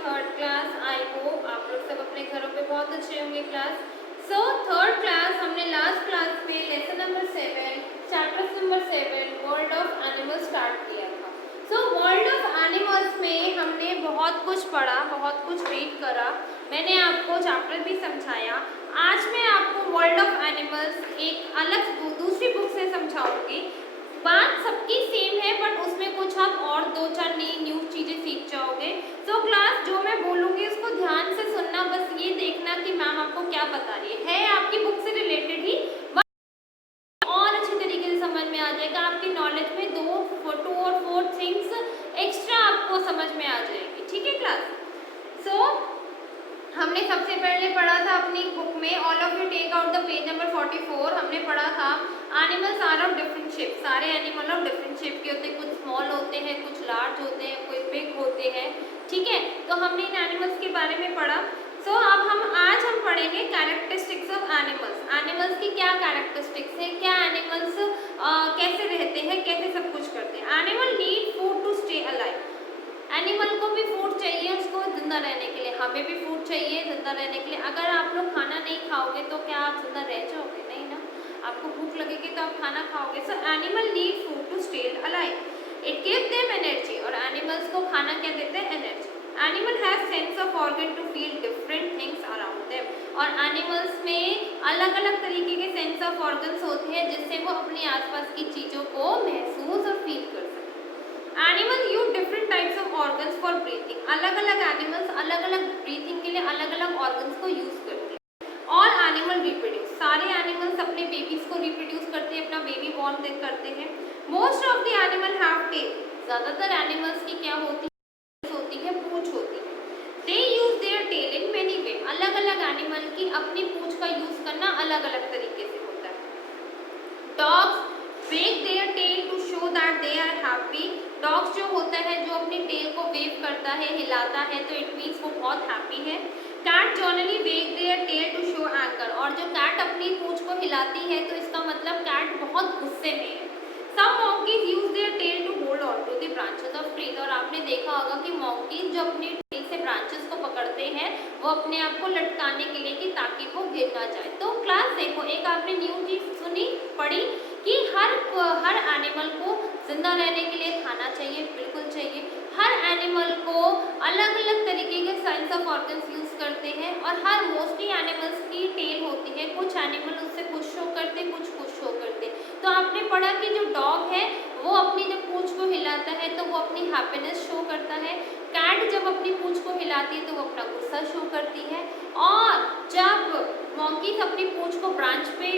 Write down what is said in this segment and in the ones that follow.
Third class. I hope आप लोग सब अपने घरों पे बहुत अच्छे होंगे क्लास। सो थर्ड क्लास हमने लास्ट क्लास में lesson number 7 chapter number 7 world of animals start किया था। सो वर्ल्ड ऑफ एनिमल्स में हमने बहुत कुछ पढ़ा, बहुत कुछ रीड करा, मैंने आपको चैप्टर भी समझाया। आज मैं आपको वर्ल्ड ऑफ एनिमल्स एक अलग दूसरी बुक से समझाऊंगी। बात सबकी सेम है बट उसमें कुछ आप और दो चार नई न्यू चीज़ें सीख जाओगे। तो क्लास जो मैं बोलूँगी उसको ध्यान से सुनना, बस ये देखना कि मैम आपको क्या बता रही है आपकी बुक से रिलेटेड ही, और अच्छे तरीके से समझ में आ जाएगा। आपकी नॉलेज में टू और फोर थिंग्स एक्स्ट्रा आपको समझ में आ जाएगी। ठीक है क्लास। सो हमने सबसे पहले पढ़ा था अपनी बुक में, all of you take out the page number 44। हमने पढ़ा था animals are of different shape. सारे एनिमल ऑफ डिफरेंट शेप के होते हैं, कुछ स्मॉल होते हैं, कुछ लार्ज होते हैं, कोई बिग होते हैं। ठीक है, तो हमने इन एनिमल्स के बारे में पढ़ा। सो अब आज हम पढ़ेंगे कैरेक्टरिस्टिक्स ऑफ एनिमल्स। एनिमल्स की क्या कैरेक्टरिस्टिक्स है, क्या एनिमल्स कैसे रहते हैं, कैसे सब कुछ करते हैं। Animal need food to stay alive. Animal को भी फूड चाहिए उसको जिंदा रहने के लिए, हमें भी फूड चाहिए जिंदा रहने के लिए। अगर आप लोग खाना नहीं खाओगे तो क्या आप जिंदा रह जाओगे? नहीं ना, आपको भूख लगेगी तो आप खाना खाओगे। So animal need food to stay alive, it give them energy. और एनिमल्स को खाना क्या देते हैं? Energy. Animal have sense of organ to feel different things around them. और एनिमल्स में अलग अलग तरीके के सेंस ऑफ ऑर्गन्स होते हैं जिससे वो अपने आसपास की चीज़ों को महसूस और फील कर सकते हैं। Animal use different types of organs for breathing. अलग अलग एनिमल्स अलग अलग ब्रीथिंग के लिए अलग अलग ऑर्गन्स को यूज करते हैं। और एनिमल रिप्रोड्यूस, सारे एनिमल्स अपने बेबीज को रिप्रोड्यूस करते हैं, अपना बेबी बॉर्न करते हैं। Most of the animal have tail. ज्यादातर एनिमल्स की क्या होती है? पूंछ होती है। They use their tail in many way. अलग अलग एनिमल की अपनी पूंछ का यूज करना अलग अलग तरीके से होता है। Dogs wag their tail to show that they are happy. Dogs जो होता है जो अपनी टेल को वेव करता है, हिलाता है, तो इट मीन्स वो बहुत हैप्पी है। Cat generally wag their tail to show anger. और जो कैट अपनी पूंछ को हिलाती है तो इसका मतलब कैट बहुत गुस्से में है। Some monkeys use their tail to hold on to the branches of trees। और आपने देखा होगा कि monkeys जो अपनी टेल से ब्रांचेस को पकड़ते हैं वो अपने आप को लटकाने के लिए कि ताकि वो गिर ना जाए। तो क्लास देखो, एक आपने न्यू चीज सुनी पढ़ी कि हर एनिमल को जिंदा रहने के लिए खाना चाहिए, बिल्कुल चाहिए। हर एनिमल को अलग अलग तरीके के साइंस ऑफ ऑर्गन्स यूज करते हैं। और हर मोस्टली एनिमल्स की टेल होती है, कुछ एनिमल उससे कुछ शो करते, कुछ शो करते। तो आपने पढ़ा कि जो डॉग है वो अपनी जब पूंछ को हिलाता है तो वो अपनी हैप्पीनेस शो करता है। कैट जब अपनी पूंछ को हिलाती है तो वो अपना गुस्सा शो करती है। और जब मॉन्कीज अपनी पूंछ को ब्रांच पे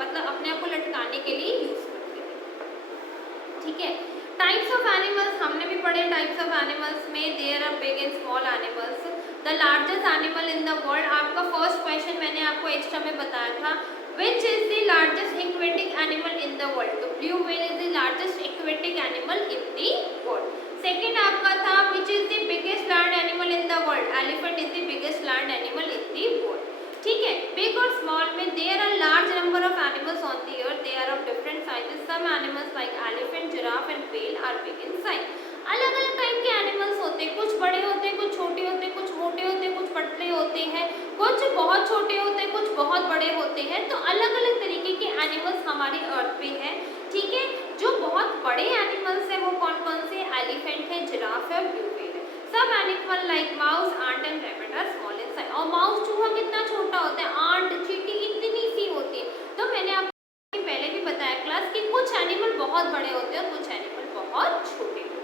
मतलब अपने आप को लटकाने के लिए यूज करते हैं। ठीक है, टाइप्स ऑफ एनिमल्स हमने भी पढ़े। टाइप्स ऑफ एनिमल्स में there are big and small animals. The largest animal in the world, आपका फर्स्ट क्वेश्चन मैंने आपको एक्स्ट्रा में बताया था, which is the largest aquatic animal in the world? तो blue whale is the largest aquatic animal in the world. Second आपका था which is the biggest land animal in the world? Elephant is the biggest land animal in the world. ठीक है, big और small में there are large number of animals on the earth. They are of different sizes. Some animals like elephant, giraffe and whale are big in size. अलग अलग type के animals होते हैं, कुछ बड़े होते हैं, कुछ छोटे होते हैं, कुछ मोटे होते हैं, कुछ पतले होते हैं, कुछ बहुत छोटे होते हैं, कुछ बहुत बड़े होते हैं। तो अलग अलग तरीके के एनिमल्स हमारे अर्थ पे हैं। ठीक है, जो बहुत बड़े एनिमल्स हैं वो कौन कौन से? एलिफेंट है, जिराफ है, ब्लू व्हेल है। सब animal like mouse, ant and rabbit are small in size. और माउस चूहा कितना छोटा होता है, आंट चींटी इतनी सी होती है। तो मैंने आपको पहले भी बताया क्लास कि कुछ एनिमल बहुत बड़े होते हैं और कुछ एनिमल बहुत छोटे होते हैं।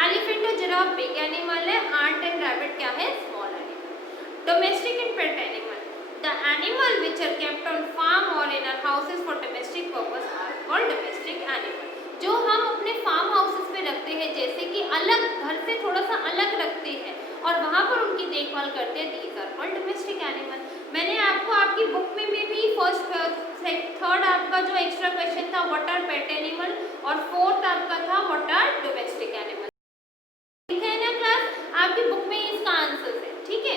एलिफेंट और जिराफ बिग एनिमल है, आंट एंड रैबिट क्या है? Small animal. Domestic and pet animal, the animal which are kept on farm और in our houses for domestic purpose are called domestic animal. जो हम अपने फार्म हाउसेस में रखते हैं, जैसे कि अलग घर से थोड़ा सा अलग रखते हैं और वहाँ पर उनकी देखभाल करते हैं, these are called domestic animal. मैंने आपको आपकी बुक में भी फर्स्ट थर्ड आपका जो एक्स्ट्रा क्वेश्चन था व्हाट आर पेट एनिमल, और फोर्थ आपका था व्हाट आर डोमेस्टिक एनिमल। आपकी बुक में इसका आंसर है। ठीक है,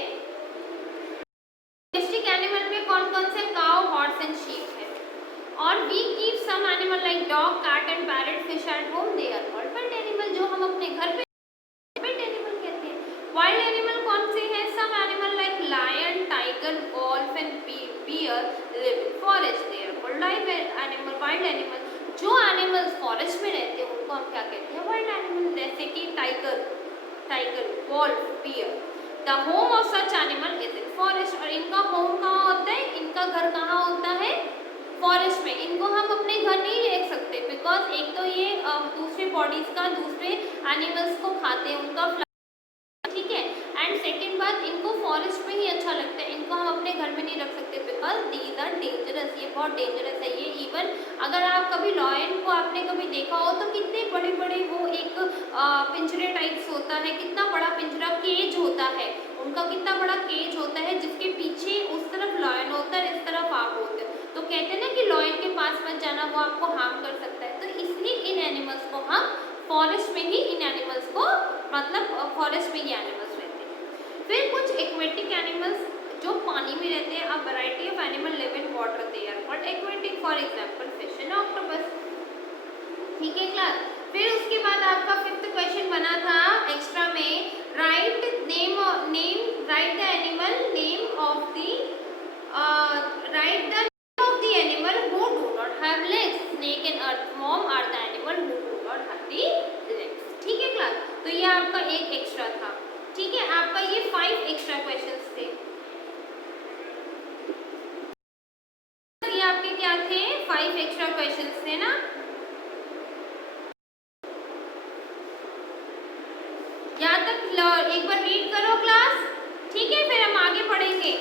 डोमेस्टिक एनिमल में कौन कौन से? काउ, हॉर्स एंड शीप है। और we keep some animal like dog, cat and parrot, fish at home, they are called pet animal. जो हम अपने घर पे पेट एनिमल कहते हैं। वाइल्ड एनिमल वाइल्ड एनिमल, जो एनिमल्स फॉरेस्ट में रहते हैं उनको हम क्या कहते हैं, वाइल्ड एनिमल, जैसे कि tiger, wolf, bear. The home of such animal is in forest, और इनका होम कहाँ होता है, इनका घर कहाँ होता है, फॉरेस्ट में। इनको हम अपने घर नहीं रख सकते, बिकॉज एक तो ये दूसरे बॉडीज का दूसरे एनिमल्स को खाते हैं, उनका, ठीक है। एंड सेकेंड बात, इनको फॉरेस्ट में ही अच्छा लगता है, इनको हम अपने घर में नहीं रख सकते, बिकॉज दीज आर डेंजरस, ये बहुत डेंजरस है। ये इवन अगर आप कभी लॉयन को आपने कभी देखा हो तो कितने बड़े बड़े वो एक पिंजरे टाइप्स होता है, कितना बड़ा पिंजरा, केज होता है उनका, कितना बड़ा केज होता है, जिसके पीछे उस तरफ लॉयन होता है, इस तरफ आप होते हो। तो कहते हैं ना कि लॉयन के पास मत जाना, वो आपको हार्म कर सकता है। तो इसलिए इन एनिमल्स को हम फॉरेस्ट में ही, इन एनिमल्स को मतलब फॉरेस्ट में ही एनिमल्स रहते हैं। फिर कुछ एक्वेटिक एनिमल्स जो पानी में रहते हैं। A variety of animal live in water, they are called aquatic, for example fish and octopus, ठीक है क्लास। फिर उसके बाद आपका फिफ्थ क्वेश्चन बना था एक्स्ट्रा में, right right the animal name of the right the of the animal who do not have legs. Snake and earthworm are the animal who do not have the legs. ठीक है class, तो ये आपका एक extra था, ठीक है। आपका ये 5 एक्स्ट्रा क्वेश्चंस थे। ये आपके क्या थे, 5 एक्स्ट्रा क्वेश्चंस थे ना। यहाँ तक एक बार रीड करो क्लास, ठीक है, फिर हम आगे पढ़ेंगे।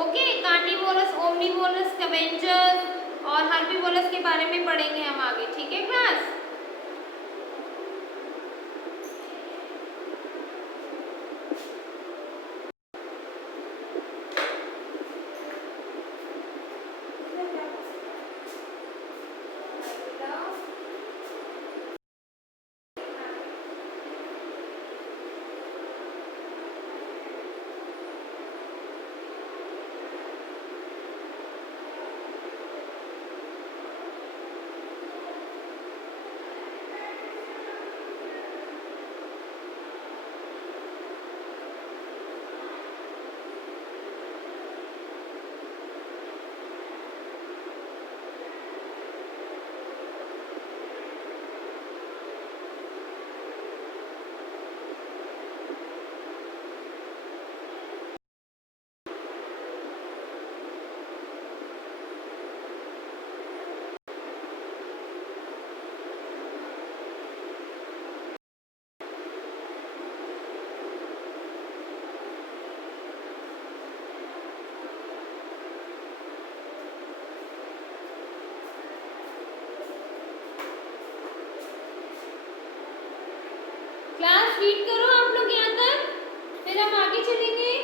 ओके, कार्निवोरस, ओमनिवोरस, स्कैवेंजर्स और हर्बीवोरस के बारे में पढ़ेंगे हम आगे, ठीक है क्लास। क्लास रीड करो आप लोग यहाँ तक, फिर हम आगे चलेंगे।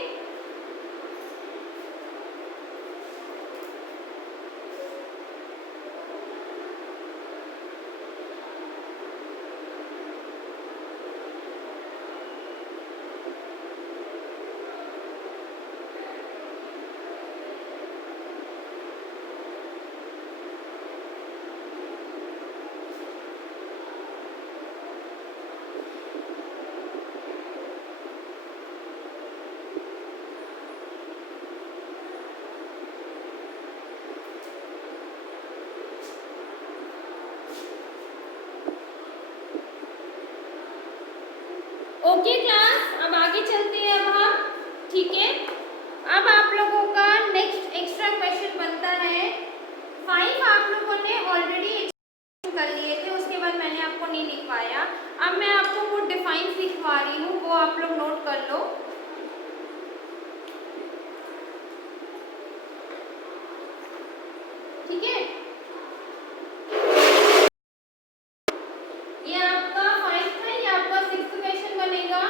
ओके क्लास, अब आगे चलते हैं अब हम, ठीक है। अब आप लोगों का नेक्स्ट एक्स्ट्रा क्वेश्चन बनता है 5। आप लोगों ने ऑलरेडी कर लिए थे, उसके बाद मैंने आपको नहीं लिखवाया। अब मैं आपको वो डिफाइन लिखवा रही हूँ, वो आप लोग नोट कर लो, ठीक है। ये आपका 5 था, ये आपका 6th क्वेश्चन बनेगा।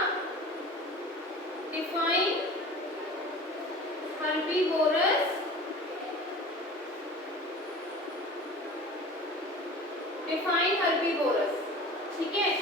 डिफाइन हर्बीवोरस, डिफाइन हर्बीवोरस, ठीक है।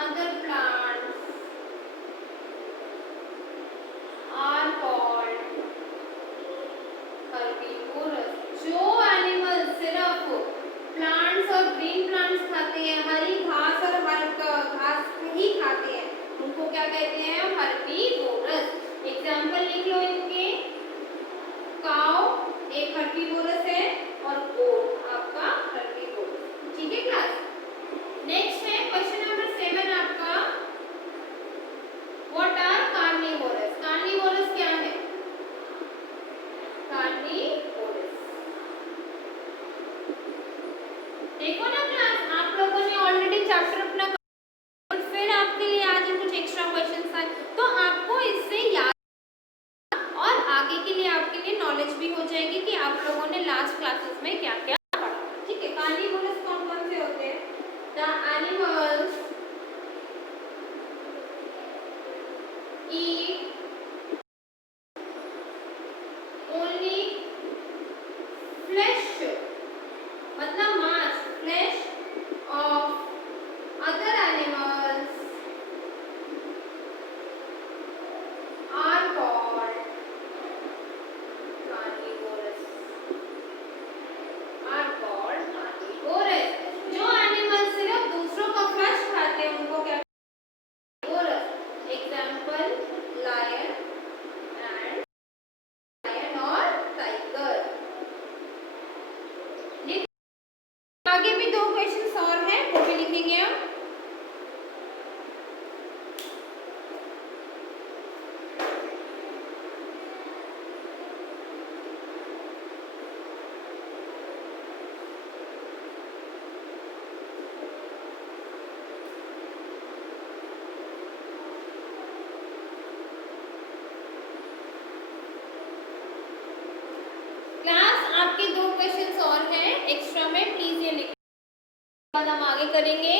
other plants are called herbivorous. जो एनिमल सिर्फ प्लांट्स और ग्रीन प्लांट्स खाते हैं, हरी घास और घास ही खाते हैं, उनको क्या कहते हैं? हर्बीवोरस। एग्जाम्पल लिख लो इनके। काउ एक हर्बीवोरस है और गोट आपका हर्बीवोरस। ठीक है क्लास। नेक्स्ट है क्वेश्चन नंबर 7 आपका, व्हाट आर कार्निवोरस? कार्निवोरस क्या है? कार्निवोरस, देखो ना क्लास, आप लोगों ने ऑलरेडी चैप्टर अपना और फिर आपके लिए आज कुछ एक्स्ट्रा क्वेश्चंस आए, तो आपको इससे याद और आगे के लिए आपके लिए नॉलेज भी हो जाएगी कि आप लोगों ने लास्ट क्लासेस में क्या क्या पढ़ा। ठीक है। कार्निवोरस कौन कौन से होते हैं? The animals eat only flesh, मतलब मांस, flesh of other animals are called carnivorous. Are called carnivorous. जो एनिमल सिर्फ दूसरों का फ्लैश खाते हैं उनको क्या? carnivorous. एग्जाम्पल लायन और टाइगर। आगे भी 2 क्वेश्चंस और हैं, वो भी लिखेंगे हम। क्लास आपके 2 क्वेश्चंस और हैं एक्स्ट्रा में, प्लीज ये लिख, बाद हम आगे करेंगे।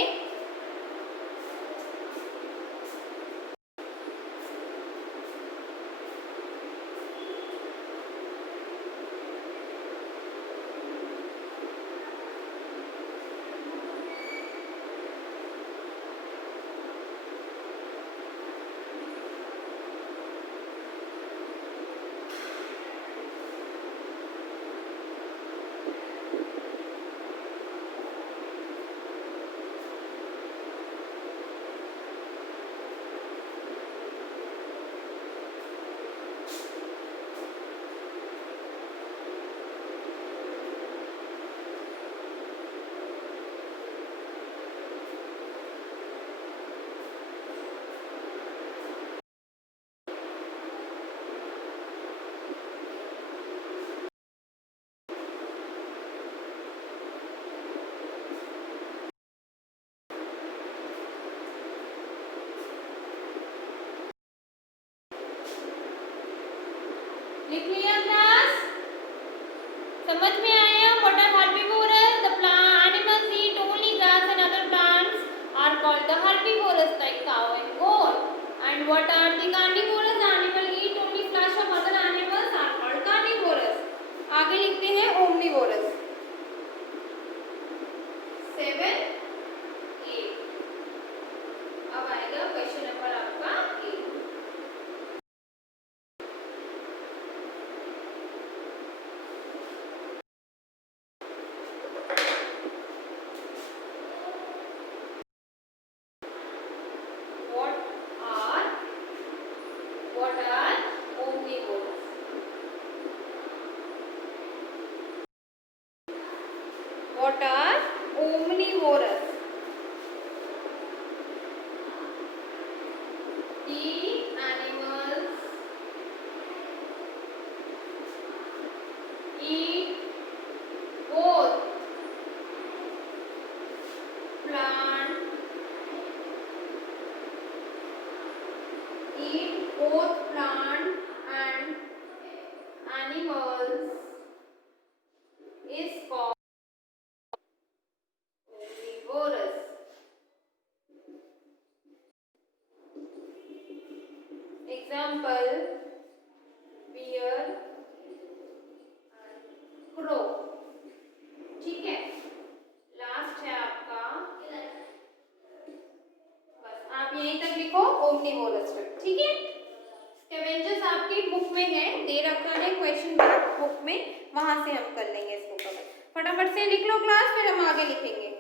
लिख लिया क्लास? समझ में आया? What are herbivores? The animals eat only grass and other plants are called the herbivorous, like cow and goat. And what are the carnivorous? The animal eat only flesh of other animals are called carnivorous. आगे लिखते हैं omnivorous। 7 8। अब आएगा question number आपका 8। What are omnivorous? What are omnivorous? The animals eat both plant, and animals is called omnivorous. Example, bear and crow. ठीक है। Last है आपका, बस यहीं तक लिखो ओमनीवोरस ट्रिप, ठीक है। स्कैवेंजर्स आपकी बुक में है, दे रखा है क्वेश्चन बैंक बुक में, वहां से हम कर लेंगे इसको कवर। फटाफट से लिख लो क्लास, फिर हम आगे लिखेंगे।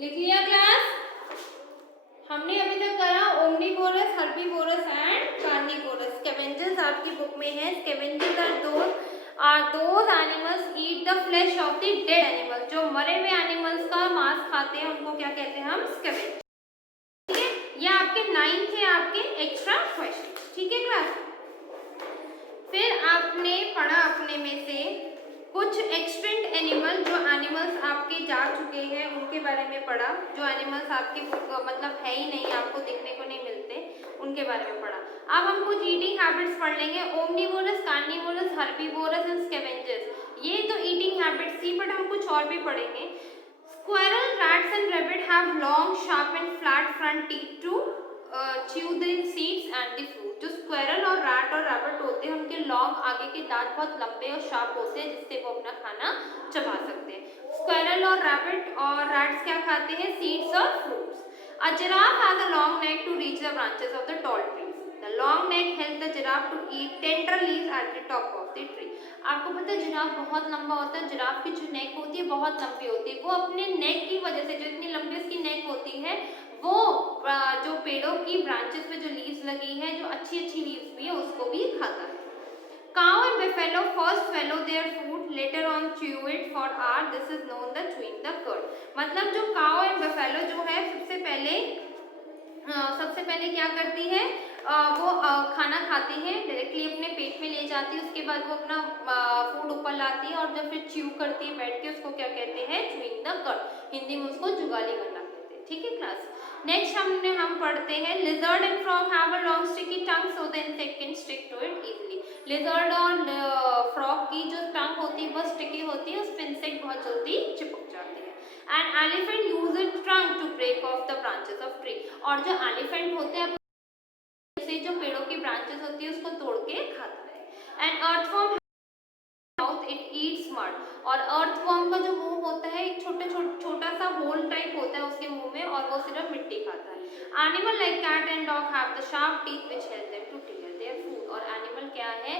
लिख लिया क्लास? हमने अभी तक करा omnivores, herbivores and carnivores. Scavengers आपकी बुक में है। Scavengers are those animals eat the flesh of the dead animal. जो मरे हुए एनिमल्स का मांस खाते हैं उनको क्या कहते हैं हम? स्कैवेंजर। ठीक है, ये आपके 9 थे आपके एक्स्ट्रा क्वेश्चन, ठीक है क्लास। फिर आपने पढ़ा अपने में से कुछ एक्सटिंक्ट एनिमल, जो एनिमल्स आपके जा चुके हैं उनके बारे में पढ़ा, जो एनिमल्स आपकी मतलब है ही नहीं, आपको देखने को नहीं मिलते, उनके बारे में पढ़ा। अब हम कुछ ईटिंग हैबिट्स पढ़ लेंगे। Omnivores, carnivores, herbivores and scavengers, ये तो ईटिंग हैबिट्स थी, बट हम कुछ और भी पढ़ेंगे। Squirrel, rats and rabbit have long, sharp and flat front teeth to chew the seeds and the fruit। जो स्क्वायरल और रैट और रैबिट होते हैं उनके लॉन्ग आगे के दांत बहुत लंबे और शार्प होते हैं, जिससे वो अपना खाना चबा सकते हैं। स्क्वायरल और रैबिट और रैट्स क्या खाते हैं? सीड्स और fruits. A giraffe has a long neck to reach the branches of the tall trees. The long neck helps the giraffe to eat tender leaves at the top of the tree। आपको पता है giraffe बहुत लंबा होता है, giraffe की जो नेक होती है बहुत लंबी होती है, वो अपने नेक की वजह से, जो इतनी लंबी उसकी नेक होती है, वो जो पेड़ों की ब्रांचेस पे जो लीव्स लगी है, जो अच्छी अच्छी लीव्स भी है, उसको भी खाता है। Cow and buffalo first swallow their food, later on chew it for hours. This is known the chewing the cud। मतलब जो cow and buffalo जो है सबसे पहले क्या करती है, वो खाना खाती है, डायरेक्टली अपने पेट में ले जाती है, उसके बाद वो अपना फूड ऊपर लाती है और जब फिर च्यू करती है बैठ के, उसको क्या कहते हैं? च्यूइंग द कड। हिंदी में उसको जुगाली करना कहते हैं, ठीक है क्लास। नेक्स्ट हम पढ़ते हैं lizard and frog have a long sticky tongue so the insect can stick to it easily. Lizard और फ्रॉग की जो टंग होती है वो स्टिकी होती है, उस पर इंसेक्ट बहुत जल्दी चिपक जाते हैं। And elephant use it trunk to break off the branches of tree. और जो एलिफेंट होते हैं से जो पेड़ों की ब्रांचेस होती है उसको तोड़ के खाता है। And earthworm mouth it eats mud. और अर्थवर्म का जो मुंह होता है एक छोटा सा होल टाइप होता है उसके मुंह में, और वो सिर्फ मिट्टी खाता है। Animal like cat and dog have the sharp teeth which help them to tear their food. और एनिमल क्या है?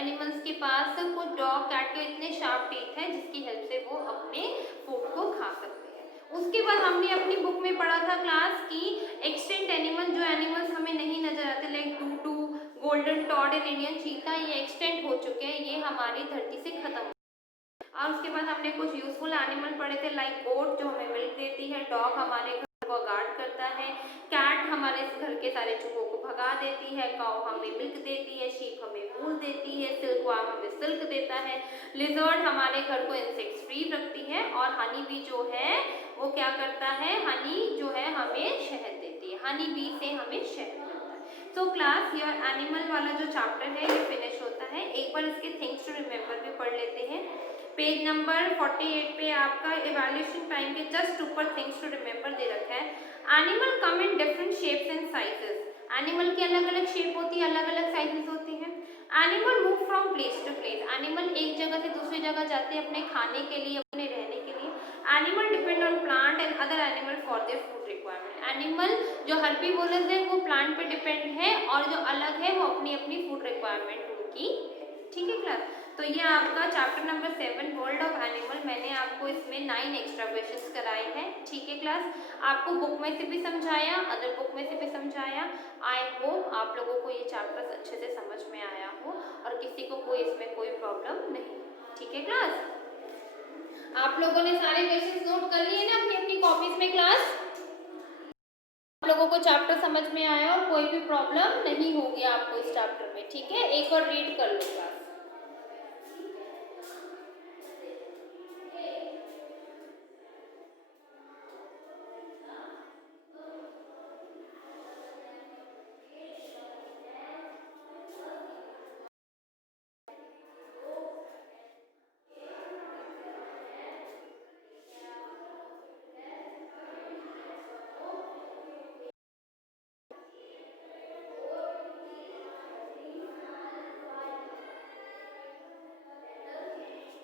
एनिमल्स के पास कुछ डॉग कैट के इतने शार्प टीथ है जिसकी हेल्प से वो अपने फूड को खा सकते हैं। उसके बाद हमने अपनी बुक में पढ़ा था क्लास की एक्सटिंक्ट एनिमल, जो एनिमल्स हमें नहीं नजर आते, like dodo, golden toad and Indian cheetah, ये एक्सटेंट हो चुके हैं, ये हमारी धरती से खत्म। और उसके बाद हमने कुछ यूजफुल एनिमल पढ़े थे, लाइक गोट जो हमें मिल्क देती है, डॉग हमारे घर को गार्ड करता है, कैट हमारे घर के सारे चूहों को भगा देती है, काऊ हमें मिल्क देती है, शीप हमें वूल देती है, सिल्क वार्म हमें सिल्क देता है, लिजर्ड हमारे घर को इंसेक्ट्स फ्री रखती है, और हनी बी जो है वो क्या करता है? हनी जो है हमें शहद देती है, हनी बी से हमें शहद मिलता है। तो क्लास योर एनिमल वाला जो चैप्टर है ये फिनिश होता है। एक बार इसके थिंग्स टू रिमेंबर भी पढ़ लेते हैं। पेज नंबर 48 पे आपका इवैल्यूएशन टाइम के जस्ट ऊपर थिंग्स टू रिमेंबर दे रखा है। Animal come in different shapes and sizes. Animal की अलग अलग शेप होती है, अलग अलग साइजेस होती हैं। Animal move from place to place. Animal एक जगह से दूसरी जगह जाते हैं अपने खाने के लिए, अपने रहने के लिए। Animal depend on plant and other animal for their food requirement. Animal जो हर्बीवोरस है वो प्लांट पे डिपेंड है, और जो अलग है वो अपनी अपनी फूड रिक्वायरमेंट उनकी है, ठीक है क्लास। तो ये आपका chapter number 7 world of animal, मैंने आपको इसमें 9 एक्स्ट्रा क्वेश्चंस कराए हैं, ठीक है क्लास। आपको बुक में से भी समझाया, अदर बुक में से भी समझाया। आई होप आप लोगों को ये चैप्टर्स अच्छे से समझ में आया हो और किसी को कोई इसमें कोई प्रॉब्लम नहीं। ठीक है क्लास? आप लोगों ने सारे क्वेश्चंस नोट कर लिए ना अपनी अपनी कॉपीज में क्लास? आप लोगों को चैप्टर समझ में आया और कोई भी प्रॉब्लम नहीं होगी आपको इस चैप्टर में, ठीक है? एक और रीड कर लो क्लास।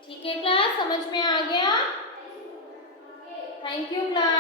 ठीक है क्लास, समझ में आ गया? Thank you class.